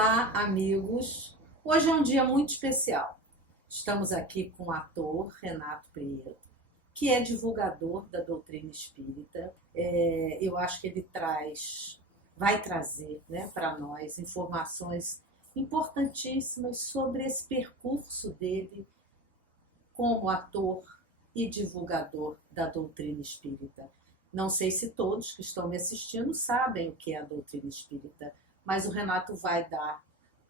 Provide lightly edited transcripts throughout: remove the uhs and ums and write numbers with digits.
Olá, amigos! Hoje é um dia muito especial. Estamos aqui com o ator Renato Prieto, que é divulgador da doutrina espírita. Eu acho que ele vai trazer, né, para nós informações importantíssimas sobre esse percurso dele como ator e divulgador da doutrina espírita. Não sei se todos que estão me assistindo sabem o que é a doutrina espírita, mas o Renato vai dar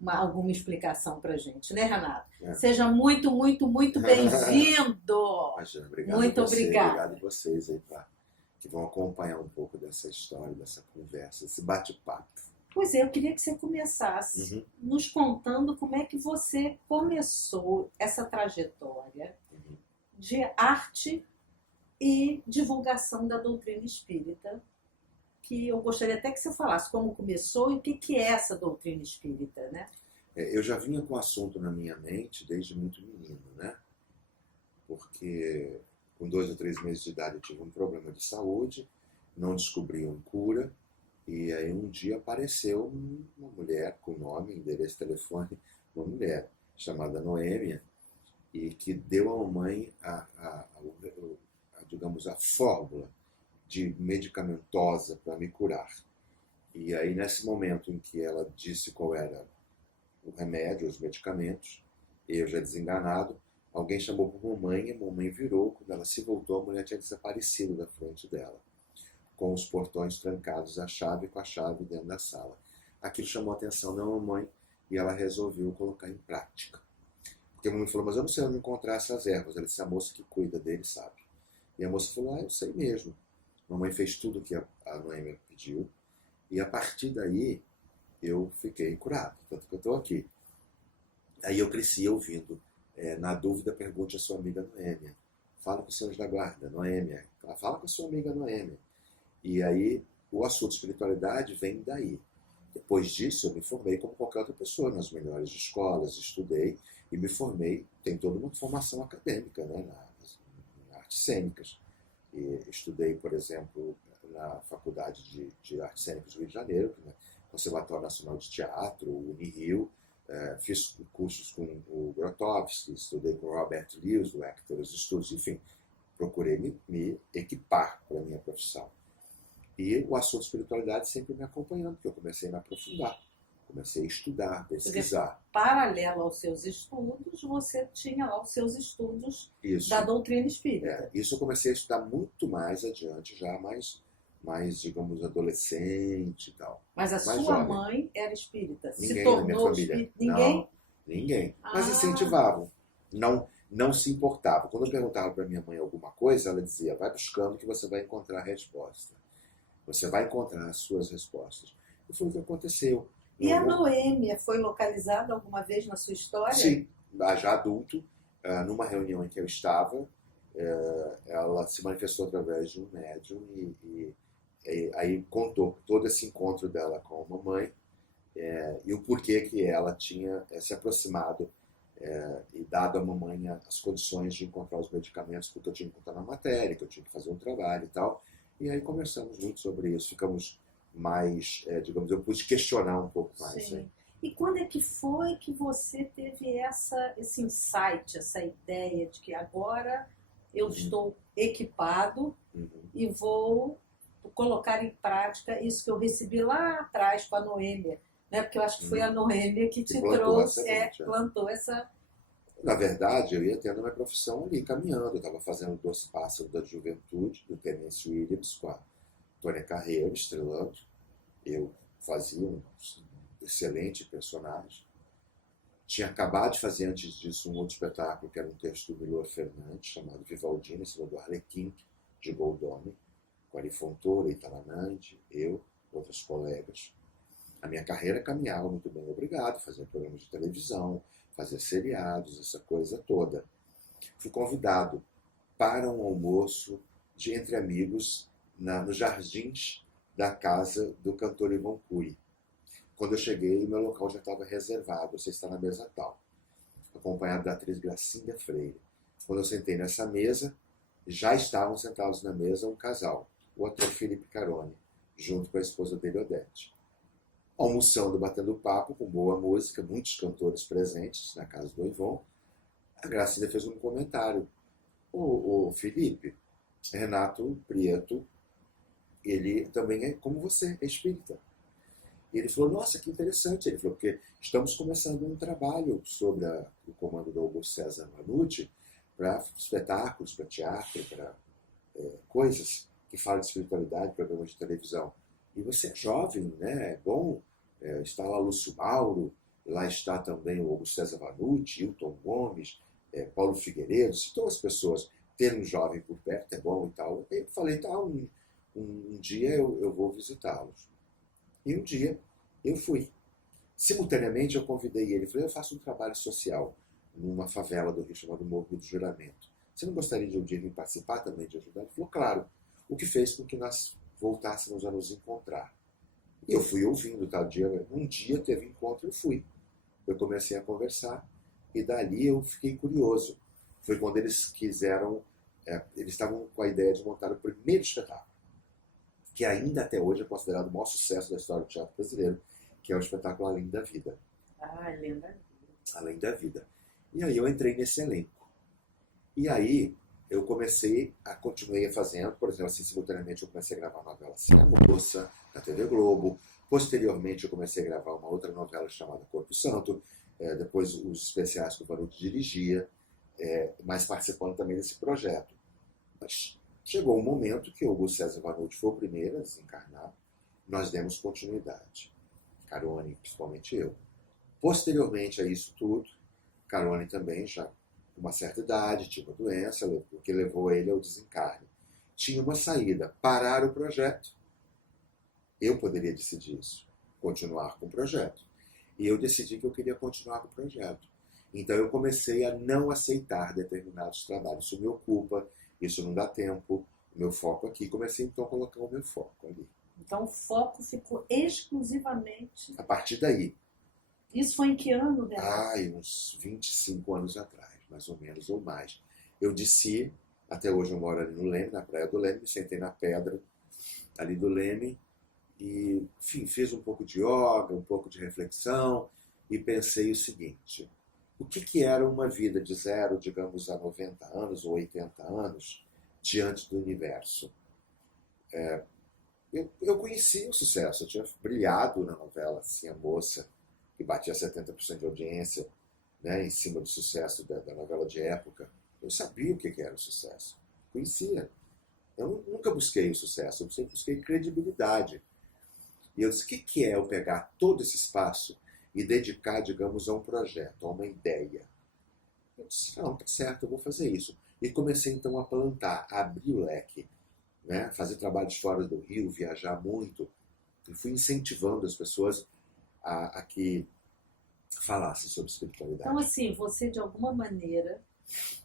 alguma explicação para a gente, né, Renato? Seja muito, muito, muito bem-vindo! Imagina, obrigado Muito a você, obrigada. obrigado a vocês aí que vão acompanhar um pouco dessa história, dessa conversa, desse bate-papo. Pois é, eu queria que você começasse nos contando como é que você começou essa trajetória de arte e divulgação da doutrina espírita, que eu gostaria até que você falasse como começou e o que é essa doutrina espírita, né? Eu já vinha com o assunto na minha mente desde muito menino, né? Porque com 2 ou 3 meses de idade eu tive um problema de saúde, não descobriam cura, e aí um dia apareceu uma mulher com nome, endereço, telefone, uma mulher chamada Noêmia, e que deu à mamãe digamos, a fórmula medicamentosa para me curar. E aí, nesse momento em que ela disse qual era o remédio, os medicamentos, eu já desenganado, alguém chamou por mamãe, a mamãe virou, quando ela se voltou, a mulher tinha desaparecido da frente dela, com os portões trancados, com a chave dentro da sala. Aquilo chamou a atenção da mamãe e ela resolveu colocar em prática. Porque a mamãe falou, mas eu não sei onde encontrar essas ervas. Ela disse, a moça que cuida dele sabe. E a moça falou, eu sei mesmo. A mamãe fez tudo o que a Noêmia pediu. E a partir daí, eu fiquei curado. Tanto que eu estou aqui. Aí eu cresci ouvindo. Na dúvida, pergunte à sua amiga Noêmia. Fala com os senhores da guarda, Noêmia. Fala com a sua amiga Noêmia. E aí, o assunto espiritualidade vem daí. Depois disso, eu me formei como qualquer outra pessoa, nas melhores escolas, estudei e me formei. Tem toda uma formação acadêmica, né, nas artes cênicas. E estudei, por exemplo, na Faculdade de Artes Cênicas do Rio de Janeiro, no Conservatório Nacional de Teatro, o Unirio, fiz cursos com o Grotowski, estudei com o Robert Lewis, do Hector, os estudos, enfim, procurei me equipar para a minha profissão. E o assunto espiritualidade sempre me acompanhando, porque eu comecei a me aprofundar, comecei a estudar, pesquisar. Paralelo aos seus estudos, você tinha lá os seus estudos da doutrina espírita. Isso eu comecei a estudar muito mais adiante, já mais digamos, adolescente e tal. Mas a sua jovem. Mãe era espírita? Ninguém se tornou na minha família. espírita? Ninguém? Não, ninguém. Mas incentivavam. Não se importava. Quando eu perguntava para minha mãe alguma coisa, ela dizia, vai buscando que você vai encontrar a resposta. Você vai encontrar as suas respostas. E foi o que aconteceu. E a Noêmia foi localizada alguma vez na sua história? Sim, já adulto, numa reunião em que eu estava, ela se manifestou através de um médium e aí contou todo esse encontro dela com a mamãe e o porquê que ela tinha se aproximado e dado à mamãe as condições de encontrar os medicamentos, porque eu tinha que encontrar na matéria, que eu tinha que fazer um trabalho e tal. E aí conversamos muito sobre isso, ficamos mais, digamos, eu pude questionar um pouco mais. Sim. Né? E quando é que foi que você teve esse insight, essa ideia de que agora eu estou equipado e vou colocar em prática isso que eu recebi lá atrás com a Noêmia, né? Porque eu acho que foi a Noêmia que te trouxe, plantou essa... Na verdade, eu ia tendo minha profissão ali, caminhando. Eu estava fazendo o Doce Pássaro da Juventude, do Tennessee Williams, com a Tônia Carreiro, estrelando. Eu fazia um excelente personagem. Tinha acabado de fazer, antes disso, um outro espetáculo, que era um texto do Milor Fernandes, chamado Vivaldina, em cima do Arlequim, de Goldoni, com Ari Fontoura, Italanandi, eu, outros colegas. A minha carreira caminhava muito bem, obrigado, fazia programas de televisão, fazia seriados, essa coisa toda. Fui convidado para um almoço entre amigos nos jardins da casa do cantor Ivan Cury. Quando eu cheguei, meu local já estava reservado, você está na mesa tal, acompanhado da atriz Gracinda Freire. Quando eu sentei nessa mesa, já estavam sentados na mesa um casal, o ator Felipe Caroni, junto com a esposa dele, Odete. almoçando, batendo papo, com boa música, muitos cantores presentes na casa do Ivon. A Gracinda fez um comentário. O Felipe, Renato Prieto, ele também é como você, é espírita. E ele falou, nossa, que interessante. Ele falou, porque estamos começando um trabalho sobre o comando do Augusto César Vanucci para espetáculos, para teatro, para coisas que falam de espiritualidade, programas de televisão. E você é jovem, né? É bom. Está lá Lúcio Mauro, lá está também o Augusto César Vanucci, Hilton Gomes, Paulo Figueiredo, citou as pessoas. Ter um jovem por perto é bom e tal. Eu falei, tá, um dia eu vou visitá-los. E um dia eu fui. Simultaneamente eu convidei ele. Falei, eu faço um trabalho social numa favela do Rio chamado Morro do Juramento. Você não gostaria de um dia vir participar também, de ajudar? Ele falou, claro. O que fez com que nós voltássemos a nos encontrar. E eu fui ouvindo, tal dia. Um dia teve encontro, eu fui. Eu comecei a conversar e dali eu fiquei curioso. Foi quando eles quiseram, eles estavam com a ideia de montar o primeiro espetáculo, que ainda até hoje é considerado o maior sucesso da história do teatro brasileiro, que é o espetáculo Além da Vida. Além da Vida. Além da Vida. E aí eu entrei nesse elenco. E aí eu continuei fazendo, por exemplo, assim, simultaneamente eu comecei a gravar a novela Assim a Moça, na TV Globo. Posteriormente eu comecei a gravar uma outra novela chamada Corpo Santo, depois os especiais que o Vanucci dirigia, mas participando também desse projeto. Mas chegou um momento que o Augusto César Vanucci foi o primeiro a desencarnar, nós demos continuidade. Carone, principalmente eu. Posteriormente a isso tudo, Carone também já com uma certa idade, tinha uma doença, o que levou ele ao desencarne. Tinha uma saída, parar o projeto. Eu poderia decidir isso, continuar com o projeto. E eu decidi que eu queria continuar com o projeto. Então eu comecei a não aceitar determinados trabalhos. Isso me ocupa, isso não dá tempo, o meu foco aqui. Comecei então a colocar o meu foco ali. Então o foco ficou exclusivamente... A partir daí. Isso foi em que ano, Renato? Uns 25 anos atrás, mais ou menos, ou mais. Eu desci, até hoje eu moro ali no Leme, na praia do Leme, me sentei na pedra ali do Leme e, enfim, fiz um pouco de yoga, um pouco de reflexão e pensei o seguinte: o que era uma vida de 0, digamos, a 90 anos ou 80 anos diante do universo? Eu conhecia o sucesso, eu tinha brilhado na novela Assim a Moça, que batia 70% de audiência, né, em cima do sucesso da novela de época. Eu sabia o que era o sucesso, conhecia. Eu nunca busquei o sucesso, eu sempre busquei credibilidade. E eu disse, o que é eu pegar todo esse espaço e dedicar, digamos, a um projeto, a uma ideia? Eu disse, não, tá certo, eu vou fazer isso. E comecei então a plantar, a abrir o leque, né, fazer trabalhos fora do Rio, viajar muito. E fui incentivando as pessoas a que falassem sobre espiritualidade. Então, assim, você de alguma maneira,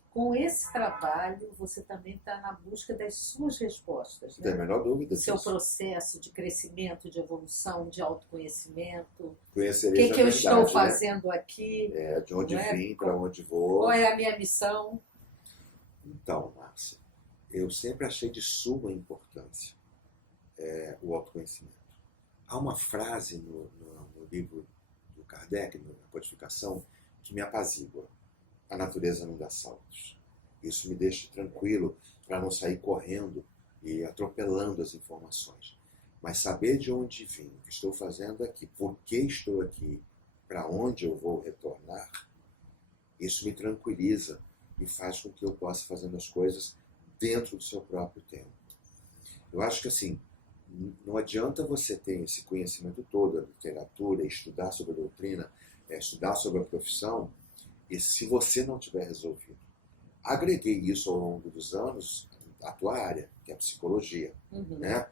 com esse trabalho, você também está na busca das suas respostas, né? Não tem a menor dúvida disso. Seu processo de crescimento, de evolução, de autoconhecimento. Conhecereis O que eu estou né? fazendo aqui? De onde né? vim, para onde vou. Qual é a minha missão? Então, Márcia, eu sempre achei de suma importância o autoconhecimento. Há uma frase no livro do Kardec, na codificação, que me apazigua. A natureza não dá saltos. Isso me deixa tranquilo para não sair correndo e atropelando as informações. Mas saber de onde vim, o que estou fazendo aqui, por que estou aqui, para onde eu vou retornar, isso me tranquiliza e faz com que eu possa fazer as coisas dentro do seu próprio tempo. Eu acho que assim, não adianta você ter esse conhecimento todo, a literatura, estudar sobre a doutrina, estudar sobre a profissão, e se você não tiver resolvido. Agreguei isso ao longo dos anos à tua área, que é a psicologia. Uhum. Né?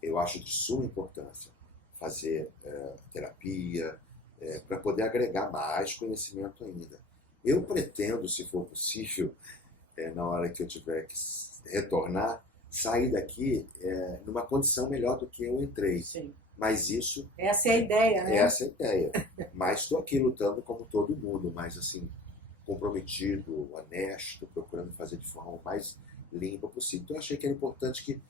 Eu acho de suma importância fazer terapia, para poder agregar mais conhecimento ainda. Eu pretendo, se for possível, na hora que eu tiver que retornar, sair daqui numa condição melhor do que eu entrei. Sim. Mas isso... Essa é a ideia, né? Essa é a ideia. Mas estou aqui lutando como todo mundo, mas assim, comprometido, honesto, procurando fazer de forma mais limpa possível. Então eu achei que era importante que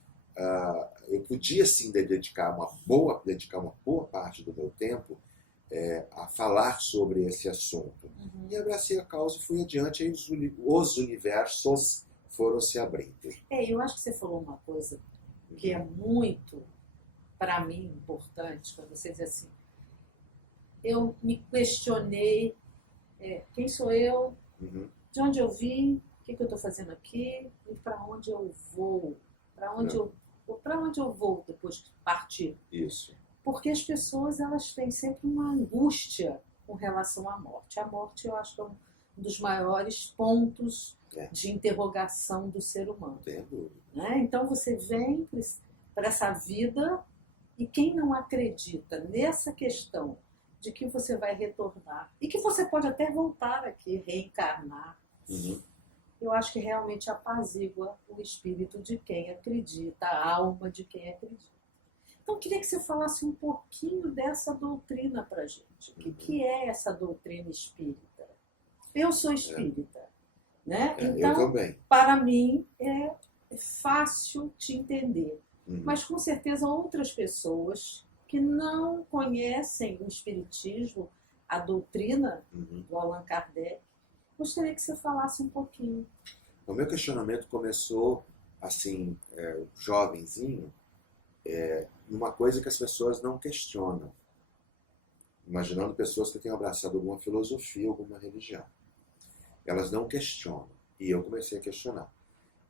eu podia sim dedicar uma boa parte do meu tempo a falar sobre esse assunto. E abracei a causa e fui adiante, aí os universos foram se abrindo. Eu acho que você falou uma coisa que é muito, para mim, importante, quando você diz assim, eu me questionei, quem sou eu, de onde eu vim, o que eu estou fazendo aqui e para onde eu vou, para onde eu vou depois de partir. Isso. Porque as pessoas, elas têm sempre uma angústia com relação à morte. A morte, eu acho que é um dos maiores pontos de interrogação do ser humano. Tem dúvida. Né? Então você vem para essa vida e quem não acredita nessa questão de que você vai retornar e que você pode até voltar aqui, reencarnar, eu acho que realmente apazigua o espírito de quem acredita, a alma de quem acredita. Então, eu queria que você falasse um pouquinho dessa doutrina para a gente. O que é essa doutrina espírita? Eu sou espírita, né? Então, eu também. para mim, é fácil te entender. Mas, com certeza, outras pessoas que não conhecem o espiritismo, a doutrina do Allan Kardec, gostaria que você falasse um pouquinho. O meu questionamento começou, assim, jovenzinho, numa coisa que as pessoas não questionam. Imaginando pessoas que tenham abraçado alguma filosofia, alguma religião. Elas não questionam. E eu comecei a questionar.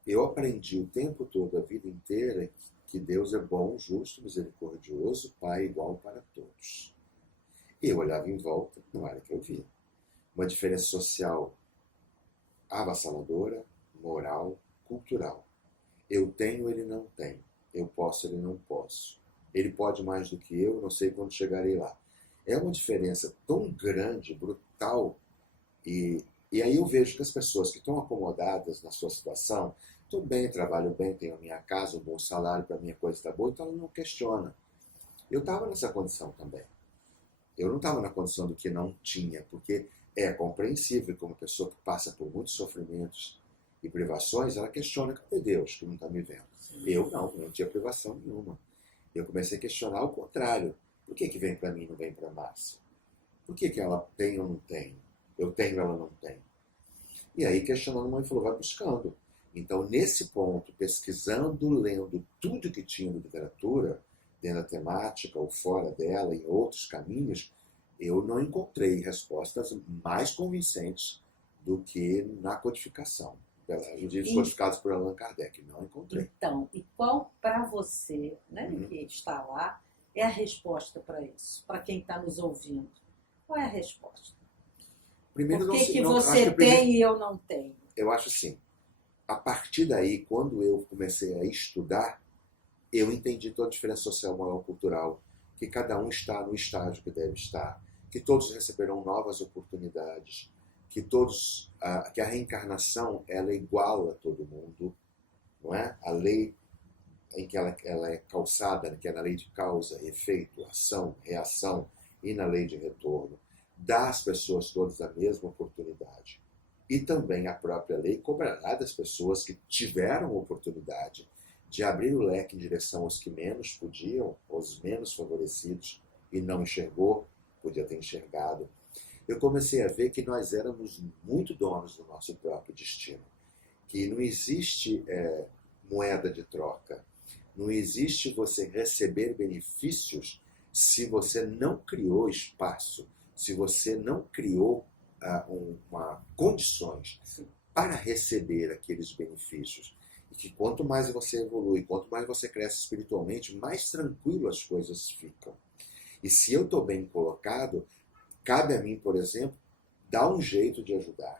Eu aprendi o tempo todo, a vida inteira, que Deus é bom, justo, misericordioso, Pai igual para todos. E eu olhava em volta, não era o que eu via. Uma diferença social avassaladora, moral, cultural. Eu tenho, ele não tem. Eu posso, ele não posso. Ele pode mais do que eu, não sei quando chegarei lá. É uma diferença tão grande, brutal, e aí eu vejo que as pessoas que estão acomodadas na sua situação, estou bem, trabalho bem, tenho a minha casa, um bom salário, para mim a coisa está boa, então ela não questiona. Eu estava nessa condição também. Eu não estava na condição do que não tinha, porque é compreensível que uma pessoa que passa por muitos sofrimentos e privações, ela questiona, cadê Deus que não está me vendo? Eu não tinha privação nenhuma. Eu comecei a questionar o contrário. Por que vem para mim e não vem para a Márcia? Por que ela tem ou não tem? Eu tenho, ela não tem. E aí, questionando, a mãe falou, vai buscando. Então, nesse ponto, pesquisando, lendo tudo que tinha de literatura, dentro da temática ou fora dela, em outros caminhos, eu não encontrei respostas mais convincentes do que na codificação. Os livros codificados por Allan Kardec, não encontrei. Então, e qual para você, né, que está lá, é a resposta para isso? Para quem está nos ouvindo, qual é a resposta? Primeiro, Por que você tem e eu não tenho? Eu acho assim, a partir daí, quando eu comecei a estudar, eu entendi toda a diferença social, moral, cultural, que cada um está no estágio que deve estar, que todos receberão novas oportunidades, que que a reencarnação ela iguala todo mundo, não é? A lei em que ela é calçada, que é na lei de causa, efeito, ação, reação e na lei de retorno, dá às pessoas todas a mesma oportunidade. E também a própria lei cobrará das pessoas que tiveram oportunidade de abrir o leque em direção aos que menos podiam, aos menos favorecidos, e não enxergou, podia ter enxergado. Eu comecei a ver que nós éramos muito donos do nosso próprio destino, que não existe moeda de troca, não existe você receber benefícios se você não criou espaço, se você não criou condições para receber aqueles benefícios. E que quanto mais você evolui, quanto mais você cresce espiritualmente, mais tranquilo as coisas ficam. E se eu estou bem colocado, cabe a mim, por exemplo, dar um jeito de ajudar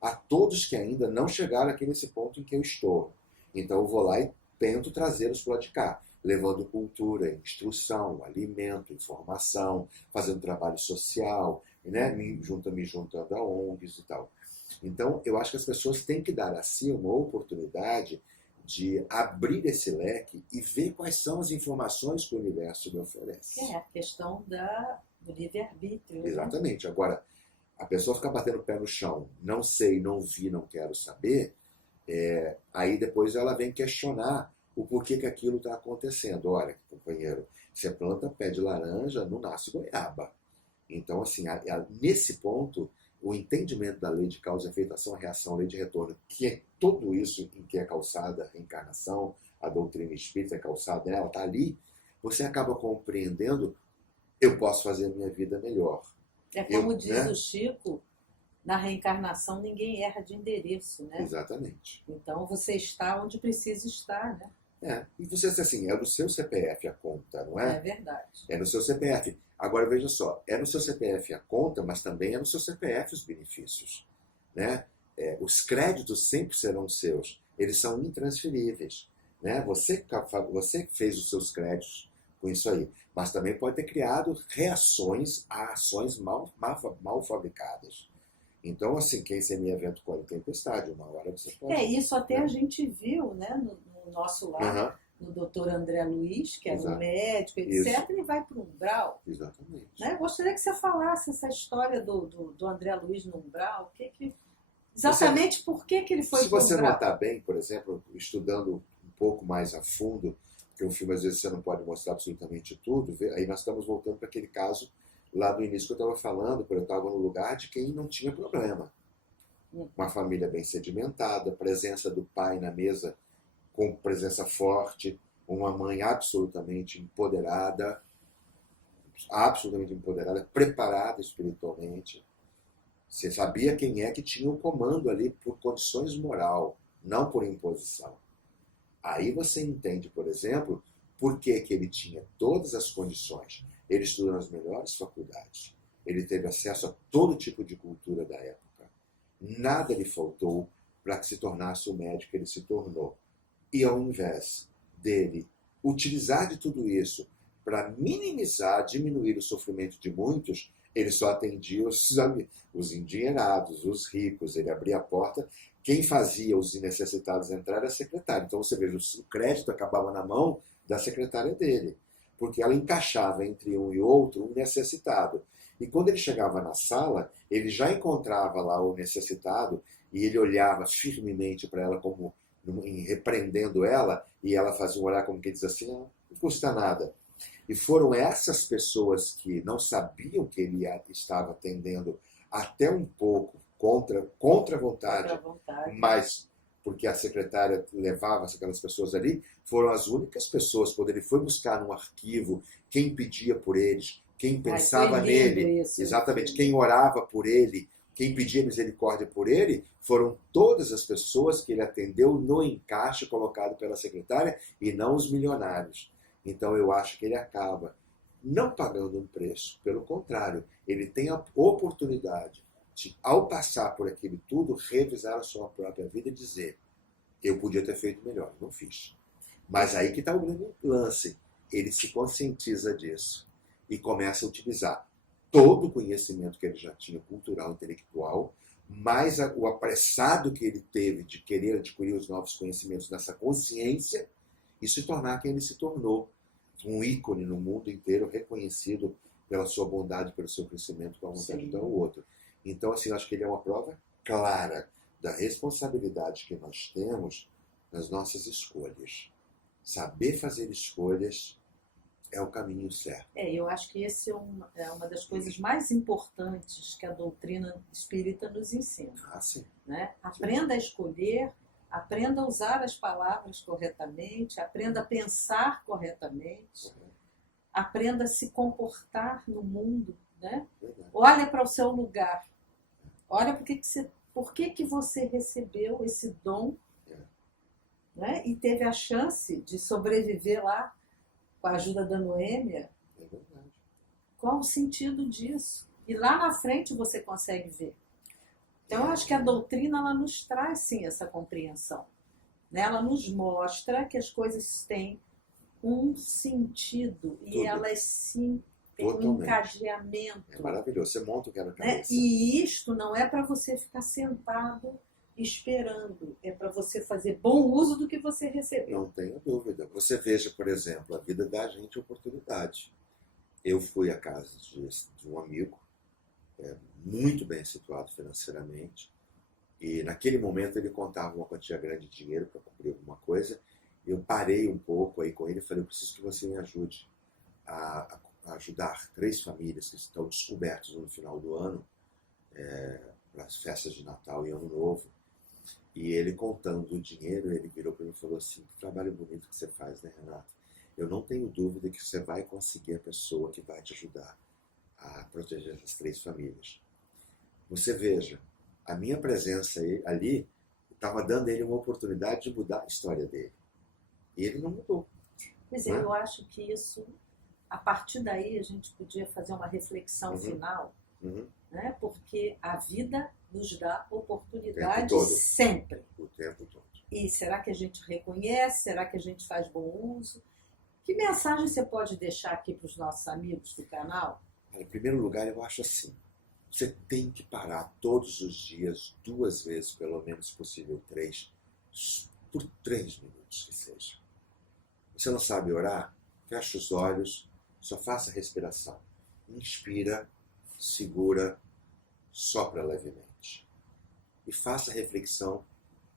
a todos que ainda não chegaram aqui nesse ponto em que eu estou. Então eu vou lá e tento trazê-los para lá de cá, levando cultura, instrução, alimento, informação, fazendo trabalho social, né? me juntando a ONGs e tal. Então eu acho que as pessoas têm que dar a si uma oportunidade de abrir esse leque e ver quais são as informações que o universo me oferece. É a questão do livre-arbítrio. Exatamente. Né? Agora, a pessoa ficar batendo o pé no chão, não sei, não vi, não quero saber, aí depois ela vem questionar o porquê que aquilo está acontecendo. Olha, companheiro, você planta pé de laranja, não nasce goiaba. Então, assim, nesse ponto, o entendimento da lei de causa e efeito, ação, reação, lei de retorno, que é tudo isso em que é calçada a reencarnação, a doutrina espírita é calçada nela, está ali, você acaba compreendendo, eu posso fazer a minha vida melhor. É como diz né? o Chico, na reencarnação ninguém erra de endereço, né? Exatamente. Então você está onde precisa estar, né? E você diz assim, é no seu CPF a conta, não É é? verdade. É no seu CPF. Agora veja só, é no seu CPF a conta, mas também é no seu CPF os benefícios. Né? Os créditos sempre serão seus, eles são intransferíveis. Né? Você fez os seus créditos com isso aí, mas também pode ter criado reações a ações mal fabricadas. Então, assim, quem semeia vento colhe tempestade, uma hora você pode... Isso até a gente viu, né, no nosso lar, no doutor André Luiz, que era um médico, etc. Isso. Ele vai para o umbral. Exatamente. Né? Eu gostaria que você falasse essa história do André Luiz no umbral. Exatamente por que ele foi para o umbral. Se você notar bem, por exemplo, estudando um pouco mais a fundo, porque um filme às vezes você não pode mostrar absolutamente tudo, aí nós estamos voltando para aquele caso lá do início que eu estava falando, quando eu estava no lugar de quem não tinha problema. Uma família bem sedimentada, presença do pai na mesa com presença forte, uma mãe absolutamente empoderada, preparada espiritualmente. Você sabia quem é que tinha o comando ali por condições moral, não por imposição. Aí você entende, por exemplo, por que ele tinha todas as condições. Ele estudou nas melhores faculdades. Ele teve acesso a todo tipo de cultura da época. Nada lhe faltou para que se tornasse o médico que ele se tornou. E ao invés dele utilizar de tudo isso para minimizar, diminuir o sofrimento de muitos, ele só atendia os endinheirados, os ricos. Ele abria a porta. Quem fazia os necessitados entrar era a secretária. Então você veja, o crédito acabava na mão da secretária dele, porque ela encaixava entre um e outro um necessitado. E quando ele chegava na sala, ele já encontrava lá o necessitado e ele olhava firmemente para ela como repreendendo ela, e ela fazia um olhar como que diz assim, não custa nada. E foram essas pessoas que não sabiam que ele estava atendendo até um pouco contra a vontade, mas porque a secretária levava aquelas pessoas ali, foram as únicas pessoas, quando ele foi buscar num arquivo quem pedia por eles, quem pensava nele, exatamente, quem orava por ele, quem pedia misericórdia por ele, foram todas as pessoas que ele atendeu no encaixe colocado pela secretária e não os milionários. Então eu acho que ele acaba não pagando um preço, pelo contrário, ele tem a oportunidade de, ao passar por aquilo tudo, revisar a sua própria vida e dizer, eu podia ter feito melhor, não fiz. Mas aí que está o grande lance, ele se conscientiza disso e começa a utilizar todo o conhecimento que ele já tinha, cultural, intelectual, mais o apressado que ele teve de querer adquirir os novos conhecimentos nessa consciência e se tornar quem ele se tornou. Um ícone no mundo inteiro, reconhecido pela sua bondade, pelo seu crescimento, com a vontade de dar ao outro. Então, assim, eu acho que ele é uma prova clara da responsabilidade que nós temos nas nossas escolhas. Saber fazer escolhas é o caminho certo. Eu acho que esse é uma das coisas mais importantes que a doutrina espírita nos ensina. Sim. Né? Aprenda a escolher, aprenda a usar as palavras corretamente, aprenda a pensar corretamente, aprenda a se comportar no mundo. Né? Olha para o seu lugar. Olha por que você recebeu esse dom, né? E teve a chance de sobreviver lá com a ajuda da Noêmia. É verdade. Qual o sentido disso? E lá na frente você consegue ver. Então, eu acho que a doutrina ela nos traz, sim, essa compreensão. Né? Ela nos mostra que as coisas têm um sentido e elas, sim, têm um encadeamento. É maravilhoso. Você monta o quebra-cabeça. Né? E isto não é para você ficar sentado esperando, é para você fazer bom uso do que você recebeu. Não tenho dúvida. Você veja, por exemplo, a vida dá a gente oportunidade. Eu fui à casa de um amigo, muito bem situado financeiramente, e naquele momento ele contava uma quantia grande de dinheiro para cobrir alguma coisa, Eu parei um pouco aí com ele e falei, eu preciso que você me ajude a ajudar 3 famílias que estão descobertas no final do ano, para as festas de Natal e Ano Novo. E ele contando o dinheiro, ele virou para mim e falou assim, que trabalho bonito que você faz, né, Renato? Eu não tenho dúvida que você vai conseguir a pessoa que vai te ajudar a proteger essas 3 famílias. Você veja, a minha presença ali estava dando a ele uma oportunidade de mudar a história dele. E ele não mudou. Pois é, Né? eu acho que isso, a partir daí, a gente podia fazer uma reflexão final, né? Porque a vida nos dá oportunidade sempre. O tempo todo. E será que a gente reconhece? Será que a gente faz bom uso? Que mensagem você pode deixar aqui para os nossos amigos do canal? Em primeiro lugar, eu acho assim, você tem que parar todos os dias, 2 vezes, pelo menos possível 3, por 3 minutos que seja. Você não sabe orar? Fecha os olhos, só faça a respiração. Inspira, segura, sopra levemente. E faça a reflexão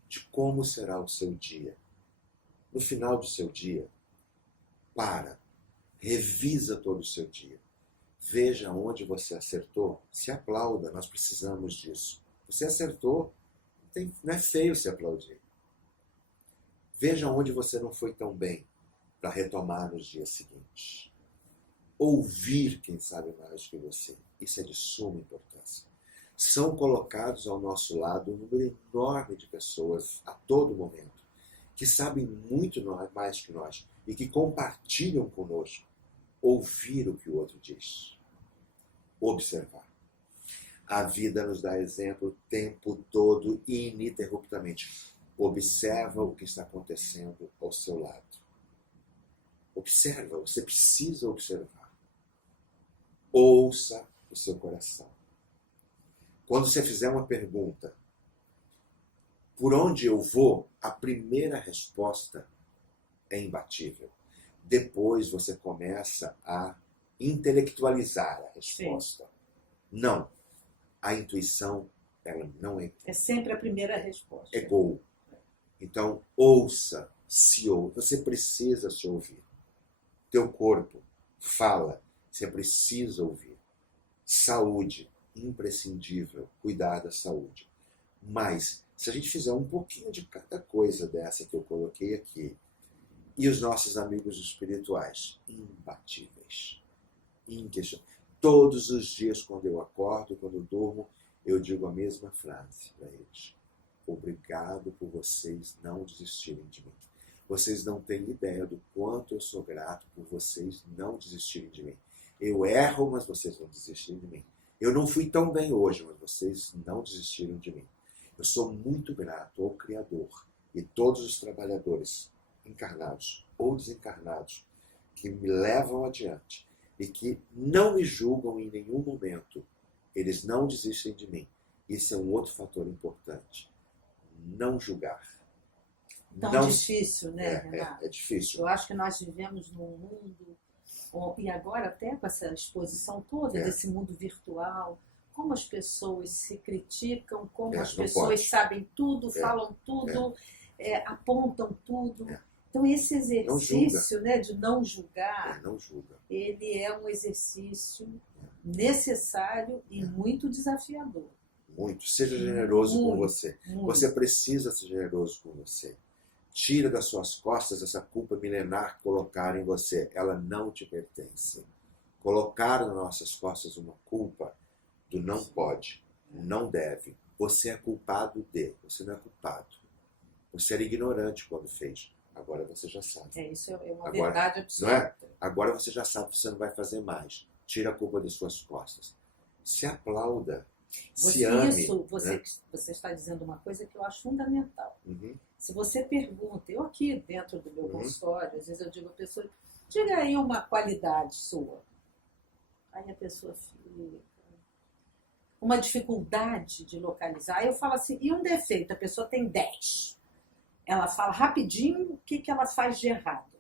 de como será o seu dia. No final do seu dia, revisa todo o seu dia. Veja onde você acertou, se aplauda, nós precisamos disso. Você acertou, não é feio se aplaudir. Veja onde você não foi tão bem, para retomar nos dias seguintes. Ouvir quem sabe mais que você, isso é de suma importância. São colocados ao nosso lado um número enorme de pessoas a todo momento, que sabem muito mais que nós e que compartilham conosco. Ouvir o que o outro diz. Observar. A vida nos dá exemplo o tempo todo e ininterruptamente. Observa o que está acontecendo ao seu lado. Observa, você precisa observar. Ouça o seu coração. Quando você fizer uma pergunta, por onde eu vou? A primeira resposta é imbatível. Depois você começa a intelectualizar a resposta. Sim. Não. A intuição, ela não é. É sempre a primeira resposta. É gol. Então, ouça, se ouve. Você precisa se ouvir. Teu corpo fala, você precisa ouvir. Saúde, imprescindível, cuidar da saúde. Mas, se a gente fizer um pouquinho de cada coisa dessa que eu coloquei aqui, e os nossos amigos espirituais, imbatíveis, inquestionáveis. Todos os dias, quando eu acordo, quando eu durmo, eu digo a mesma frase para eles. Obrigado por vocês não desistirem de mim. Vocês não têm ideia do quanto eu sou grato por vocês não desistirem de mim. Eu erro, mas vocês não desistirem de mim. Eu não fui tão bem hoje, mas vocês não desistiram de mim. Eu sou muito grato ao Criador e todos os trabalhadores encarnados ou desencarnados que me levam adiante e que não me julgam em nenhum momento. Eles não desistem de mim. Isso é um outro fator importante. Não julgar. Tão difícil, né, Renato? É difícil. Eu acho que nós vivemos num mundo, e agora até com essa exposição toda desse mundo virtual, como as pessoas se criticam, como as pessoas sabem tudo, falam tudo, apontam tudo. Então esse exercício de não julgar, ele é um exercício necessário e muito desafiador. Muito. Seja generoso com você. Muito. Você precisa ser generoso com você. Tira das suas costas essa culpa milenar que colocaram em você. Ela não te pertence. Colocaram nas nossas costas uma culpa do não pode, não deve. Você é culpado você não é culpado. Você era ignorante quando fez. Agora você já sabe. Isso é uma verdade absoluta. Não é? Agora você já sabe que você não vai fazer mais. Tira a culpa das suas costas. Se aplauda. Se ame. Isso, você está dizendo uma coisa que eu acho fundamental. Se você pergunta, eu aqui dentro do meu consultório, às vezes eu digo à pessoa, diga aí uma qualidade sua. Aí a pessoa fica... Uma dificuldade de localizar. Aí eu falo assim, e um defeito? A pessoa tem 10. Ela fala rapidinho o que ela faz de errado.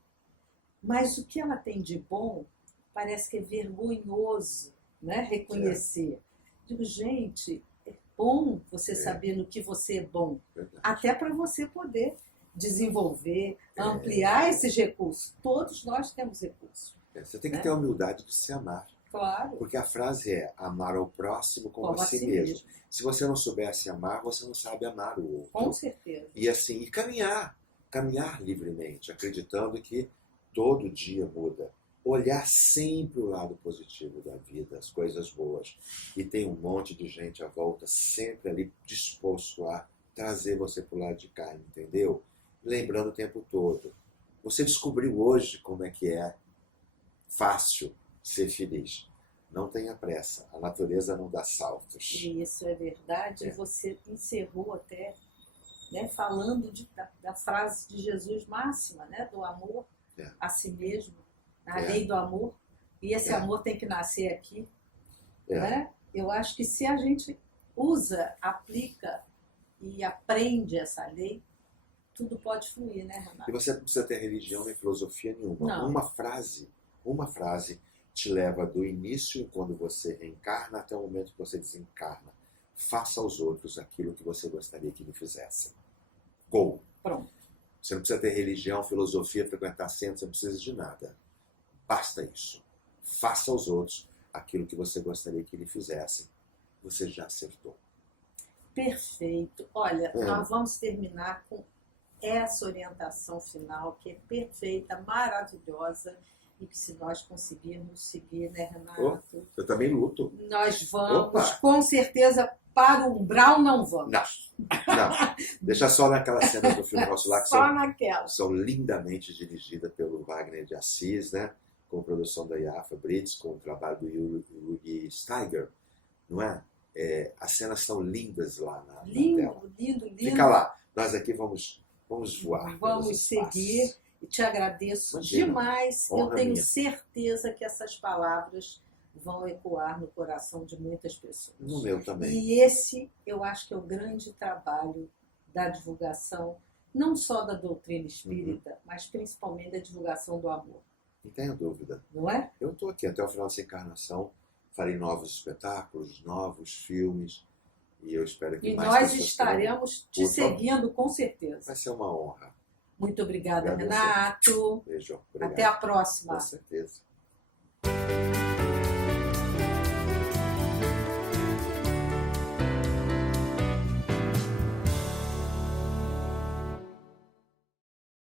Mas o que ela tem de bom, parece que é vergonhoso, né? Reconhecer. Digo, gente, é bom você saber no que você é bom. Até para você poder desenvolver, ampliar esses recursos. Todos nós temos recursos. Você tem que né? ter a humildade de se amar. Claro. Porque a frase é amar ao próximo como a si si mesmo. Se você não souber se amar, você não sabe amar o outro. Com certeza. E assim, e caminhar livremente, acreditando que todo dia muda. Olhar sempre o lado positivo da vida, as coisas boas. E tem um monte de gente à volta, sempre ali disposto a trazer você para o lado de cá, entendeu? Lembrando o tempo todo. Você descobriu hoje como é que é fácil ser feliz. Não tenha pressa. A natureza não dá saltos. E isso é verdade. E você encerrou até, né, falando da frase de Jesus máxima, né, do amor a si mesmo, a lei do amor. E esse amor tem que nascer aqui. Né? Eu acho que se a gente usa, aplica e aprende essa lei, tudo pode fluir, né, Renato? E você não precisa ter religião nem filosofia nenhuma. Não. Uma frase te leva do início, quando você reencarna, até o momento que você desencarna. Faça aos outros aquilo que você gostaria que lhe fizessem. Gol. Pronto. Você não precisa ter religião, filosofia, frequentar centros, você não precisa de nada. Basta isso. Faça aos outros aquilo que você gostaria que lhe fizessem. Você já acertou. Perfeito. Olha, nós vamos terminar com essa orientação final, que é perfeita, maravilhosa, e que se nós conseguirmos seguir, né, Renato? Eu também luto. Nós vamos, com certeza, para o umbral não vamos. Não. Deixa só naquela cena do filme nosso lá, que são lindamente dirigidas pelo Wagner de Assis, né? Com produção da Yafa Brits, com o trabalho do Yuri Steiger, não é? As cenas são lindas lá na tela. Lindo. Fica lá. Nós aqui vamos voar. Vamos seguir. E te agradeço demais. Eu tenho certeza que essas palavras vão ecoar no coração de muitas pessoas. No meu também. E esse, eu acho que é o grande trabalho da divulgação, não só da doutrina espírita, mas principalmente da divulgação do amor. Não tenho dúvida. Não é? Eu estou aqui até o final dessa encarnação, farei novos espetáculos, novos filmes, e eu espero que mais nós estaremos te seguindo, com certeza. Vai ser uma honra. Muito obrigada, Renato. Beijo. Obrigado. Até a próxima. Com certeza.